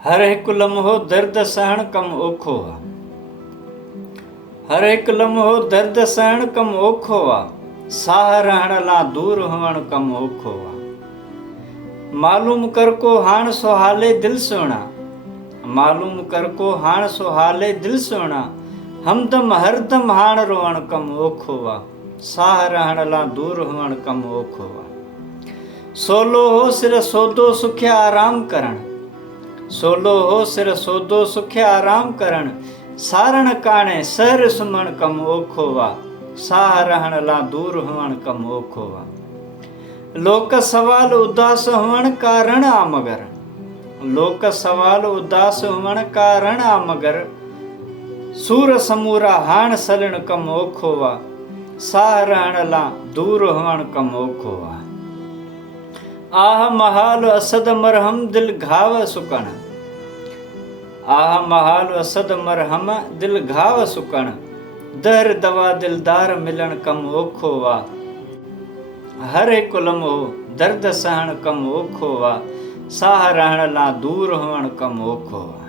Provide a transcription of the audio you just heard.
हर हिकु लम्हो दर्द सहण कम ओखो आ। हर हिकु लम्हो दर्द सहण कम ओखो आ। साह रहण ला दूर हुअण कम ओखो आ। मालूम कर को हाण सुहाले दिल सोना। मालूम कर को हाण सुहाले दिल सोना। हमदम हरदम हाण रोअण कम ओखो आ। साह रहण ला दूर हुअण कम ओखो आ। सोलो हो सिर सोदो सुखिया आराम करण। सोलो हो सिर सोदो सुखिया आराम करण। सारण काणे सहर सुमण कम ओखो आ। साह रहण ला दूर हुअण कम ओखो आ। लोक सवाल उदास हुअण कारण आ मगर। लोक सवाल उदास हुअण कारण आ मगर। सूर समूरा हाण सलण कम ओखो आ। साह रहण ला दूर हुअण कम ओखो आ। आह महाल असद मरहम दिल घाव सुकण। आह महाल असद मरहम दिल घाव सुकण। दर दवा दिलदार मिलण कम ओखो आ। हर हिकु लम्हो दर्द सहण कम ओखो आ। साह रहण ला दूर हुअण कम ओखो आ।